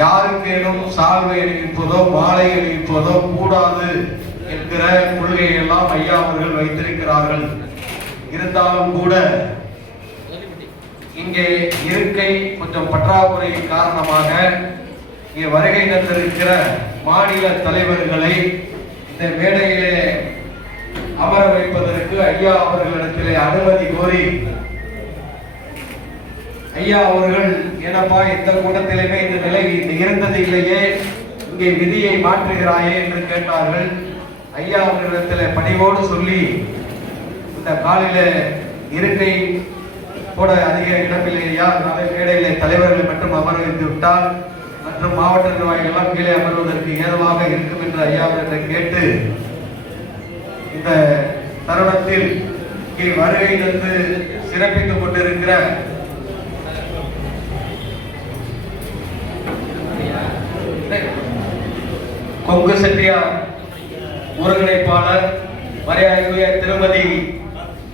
யாருக்கேனும் சால்வை அணிவிப்பதோ மாலை அணிவிப்பதோ கூடாது என்கிற கொள்கையை எல்லாம் ஐயா அவர்கள் வைத்திருக்கிறார்கள். இருந்தாலும் கூட இங்கே இருக்கை கொஞ்சம் பற்றாக்குறை காரணமாக இங்கே வருகை தந்திருக்கிற மாநில தலைவர்களை இந்த மேடையிலே அமர வைப்பதற்கு ஐயா அவர்களிடத்திலே அனுமதி கோரி, ஐயா அவர்கள் என்னப்பா இந்த கூட்டத்திலுமே இந்த நிலை இருந்தது இல்லையே, இங்கே விதியை மாற்றுகிறாயே என்று கேட்டார்கள். ஐயா அவர்களிடத்தில் பணிவோடு சொல்லி இந்த காலையில இருக்கை போட அதிக இடமில்லையா, அதனால மேடையிலே தலைவர்களை மட்டும் அமர வைத்து விட்டால் மற்றும் மாவட்ட நிர்வாகிகள் எல்லாம் கீழே அமர்வதற்கு ஏதுவாக இருக்கும் என்று ஐயா அவர்களை கேட்டு இந்த தருணத்தில் இங்கே வருகை தந்து சிறப்பித்துக் கொண்டிருக்கிற கொங்கு செட்டியார் ஒருங்கிணைப்பாளர் மரியாதைக்குரிய திருமதி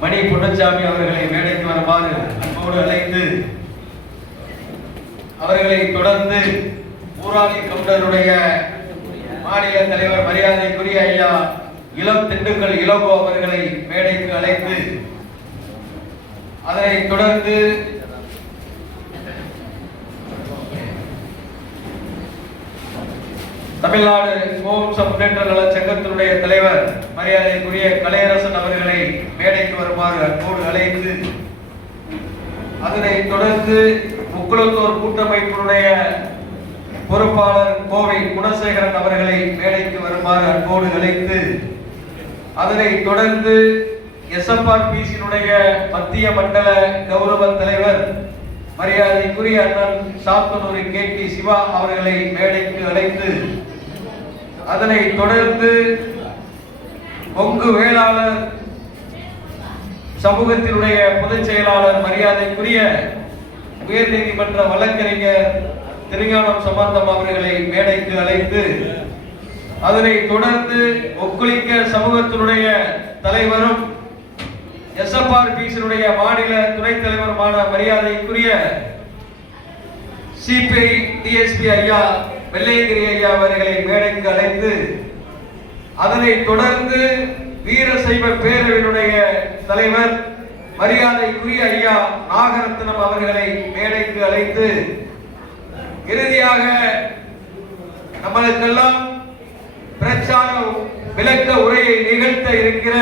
மணி பொன்னசாமி அவர்களை மேடைக்கு வருமாறு அன்போடு அழைத்து, அவர்களை தொடர்ந்து ஊராட்சி கவுண்டருடைய மாநில தலைவர் மரியாதைக்குரிய ஐயா இளம் திண்டுக்கல் இளங்கோ அவர்களை மேடைக்கு அழைத்து, அதனைத் தொடர்ந்து தமிழ்நாடு கோவம்ச முன்னேற்ற நல சங்கத்தினுடைய தலைவர் மரியாதைக்குரிய கலையரசன் அவர்களை மேடைக்கு வருமாறு அன்போடு அழைத்து, அதனைத் தொடர்ந்து முக்குளத்தூர் கூட்டமைப்பினுடைய பொறுப்பாளர் கோவை குணசேகரன் அவர்களை மேடைக்கு வருமாறு அன்போடு அழைத்து, அதனைத் தொடர்ந்து எஸ்எப்ஆர்பிசியினுடைய மத்திய மண்டல கௌரவ தலைவர் மரியாதைக்குரிய அண்ணன் சாத்தனூர் கே.டி. சிவா அவர்களை மேடைக்கு அழைத்து, அதனைத் தொடர்ந்து கொங்கு வேளாளர் சமூகத்தினுடைய பொதுச் செயலாளர் மரியாதைக்குரிய உயர்நீதிமன்ற வழக்கறிஞர் திருஞானம் சம்பந்தம் அவர்களை மேடைக்கு அழைத்து, அதனைத் தொடர்ந்து ஒக்குளிக்க சமூகத்தினுடைய தலைவரும் எஸ்எப்ஆர்பிசியினுடைய மாநில துணைத் தலைவருமான மரியாதைக்குரிய சிபிஐ டிஎஸ்பி ஐயா வெள்ளையங்கிரி ஐயா அவர்களை மேடைக்கு அழைத்து, அதனைத் தொடர்ந்து வீரசைவ பேரவையினுடைய தலைவர் மரியாதைக்குரிய ஐயா நாகரத்னம் அவர்களை மேடைக்கு அழைத்து, இறுதியாக நம்மளுக்கெல்லாம் பிரச்சார விளக்க உரையை நிகழ்த்த இருக்கிற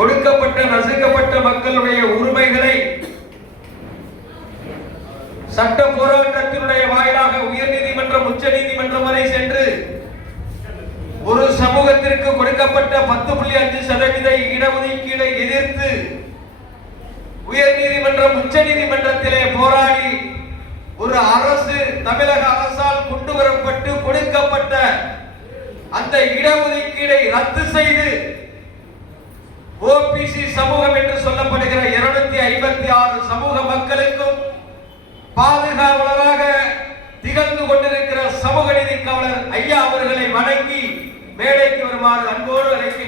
ஒடுக்கப்பட்ட நசுக்கப்பட்ட மக்களுடைய உரிமைகளை சட்ட போராட்டத்தினுடைய வாயிலாக உயர் நீதிமன்றம் உச்ச நீதிமன்றம் வரை சென்று ஒரு சமூகத்திற்கு கொடுக்கப்பட்ட 10.5% இடஒதுக்கீடை எதிர்த்து உயர் நீதிமன்றம் உச்ச நீதிமன்றத்திலே போராடி ஒரு அரசு தமிழக அரசால் கொண்டு வரப்பட்டு கொடுக்கப்பட்ட அந்த இடஒதுக்கீடை ரத்து செய்து ஓபிசி சமூகம் என்று சொல்லப்படுகிற 256 சமூக மக்களுக்கும் பாதுகாவலராக திகழ்ந்து கொண்டிருக்கிற சமூக நீதி காவலர் ஐயா அவர்களை வணங்கி மேடைக்கு வருமாறு அன்போடு அழைத்து